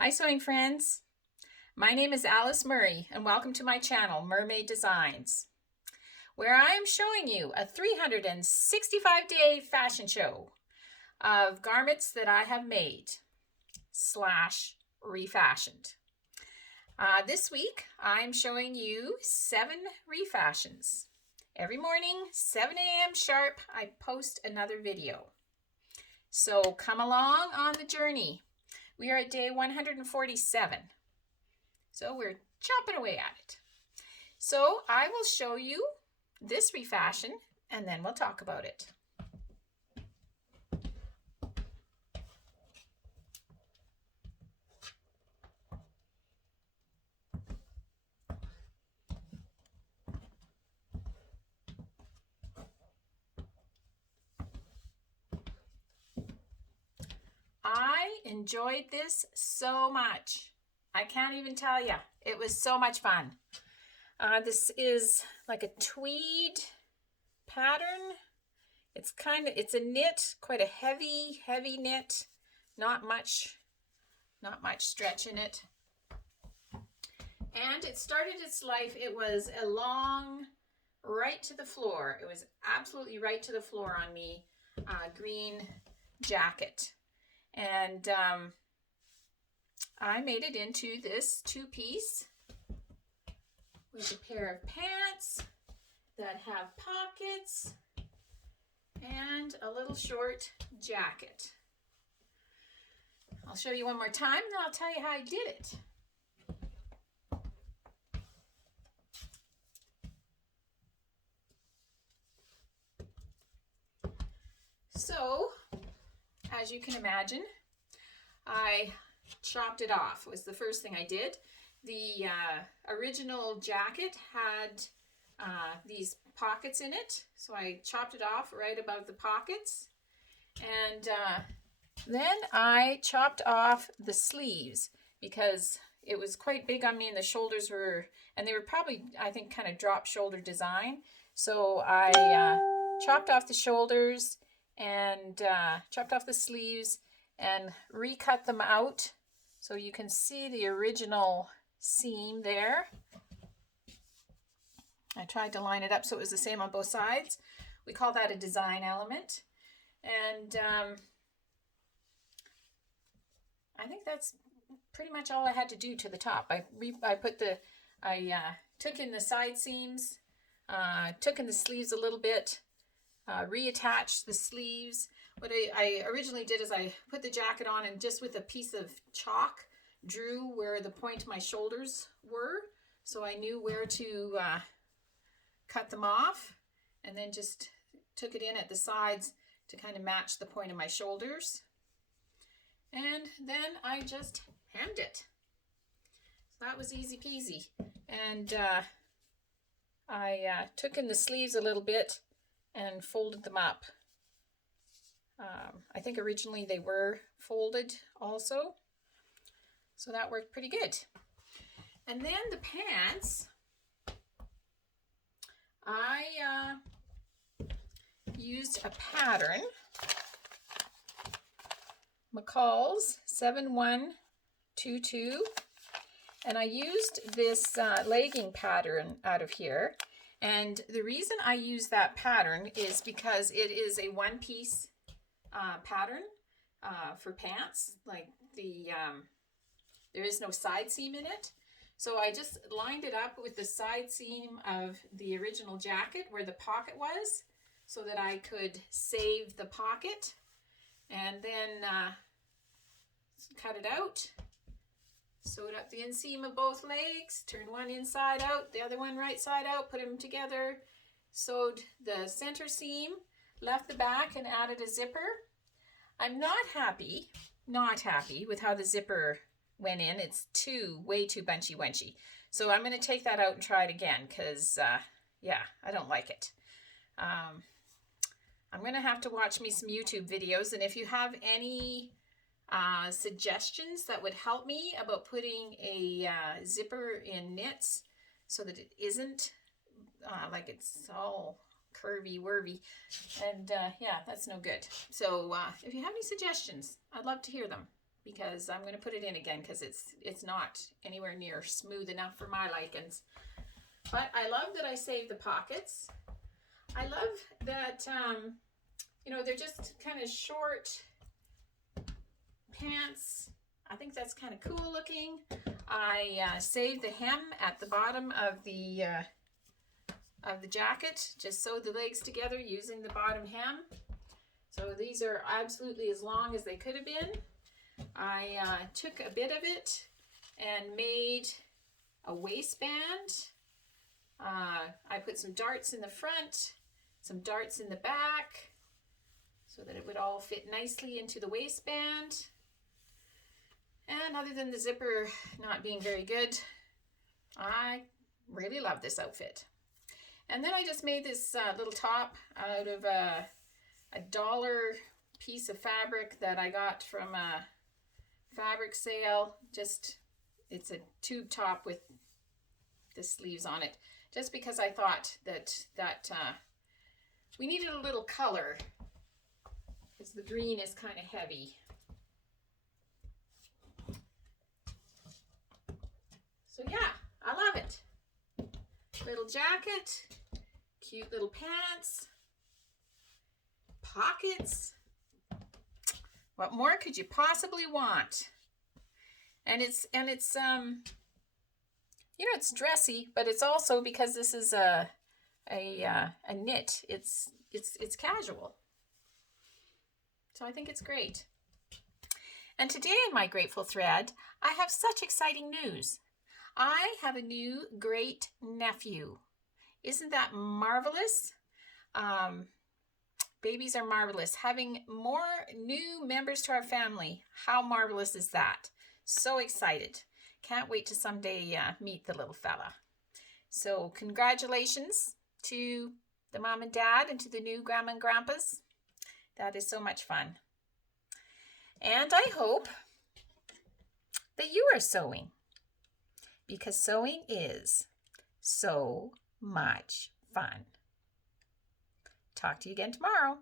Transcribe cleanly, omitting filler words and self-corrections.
Hi sewing friends, my name is Alice Murray and welcome to my channel Murr-Made Designs, where I am showing you a 365-day fashion show of garments that I have made / refashioned. This week I'm showing you 7 refashions. Every morning 7 a.m. sharp I post another video. So come along on the journey. We are at day 147. So we're chopping away at it. So I will show you this refashion and then we'll talk about it. I enjoyed this so much. I can't even tell you. It was so much fun. This is like a tweed pattern. It's a knit, quite a heavy knit. Not much stretch in it. And it started its life, it was a long, right to the floor. It was absolutely right to the floor on me, green jacket. And I made it into this 2-piece with a pair of pants that have pockets and a little short jacket. I'll show you one more time and I'll tell you how I did it. So, as you can imagine, I chopped it off. Was the first thing I did. The original jacket had these pockets in it, so I chopped it off right above the pockets. And then I chopped off the sleeves because it was quite big on me and the shoulders were, and they were probably, I think, kind of drop shoulder design. So I chopped off the shoulders and chopped off the sleeves and recut them out so you can see the original seam there. I tried to line it up so it was the same on both sides. We call that a design element. And I think that's pretty much all I had to do to the top. I took in the side seams, took in the sleeves a little bit, reattached the sleeves. What I originally did is I put the jacket on and just with a piece of chalk drew where the point of my shoulders were, so I knew where to cut them off, and then just took it in at the sides to kind of match the point of my shoulders, and then I just hemmed it. So that was easy peasy. And I took in the sleeves a little bit and folded them up. I think originally they were folded also, so that worked pretty good. And then the pants, I used a pattern, McCalls 7122, and I used this legging pattern out of here. And the reason I use that pattern is because it is a 1-piece pattern for pants. Like there is no side seam in it. So I just lined it up with the side seam of the original jacket where the pocket was so that I could save the pocket, and then cut it out. Sewed up the inseam of both legs, turned one inside out, the other one right side out, put them together, sewed the center seam, left the back and added a zipper. I'm not happy with how the zipper went in. It's way too bunchy wenchy. So I'm going to take that out and try it again because, yeah, I don't like it. I'm going to have to watch me some YouTube videos, and if you have any suggestions that would help me about putting a zipper in knits so that it isn't like it's all curvy-wurvy, and yeah, that's no good. So if you have any suggestions, I'd love to hear them, because I'm going to put it in again because it's not anywhere near smooth enough for my likings. But I love that I saved the pockets. I love that, you know, they're just kind of short pants. I think that's kind of cool looking. I saved the hem at the bottom of the jacket. Just sewed the legs together using the bottom hem. So these are absolutely as long as they could have been. I took a bit of it and made a waistband. I put some darts in the front, some darts in the back, so that it would all fit nicely into the waistband. And other than the zipper not being very good, I really love this outfit. And then I just made this little top out of a $1 piece of fabric that I got from a fabric sale. It's a tube top with the sleeves on it, just because I thought that we needed a little color, because the green is kind of heavy. So yeah, I love it. Little jacket, cute little pants, pockets. What more could you possibly want? And it's you know, it's dressy, but it's also, because this is a knit, it's casual. So I think it's great. And today in my Grateful Thread, I have such exciting news. I have a new great nephew. Isn't that marvelous? Babies are marvelous. Having more new members to our family, how marvelous is that? So excited. Can't wait to someday meet the little fella. So congratulations to the mom and dad and to the new grandma and grandpas. That is so much fun. And I hope that you are sewing, because sewing is so much fun. Talk to you again tomorrow.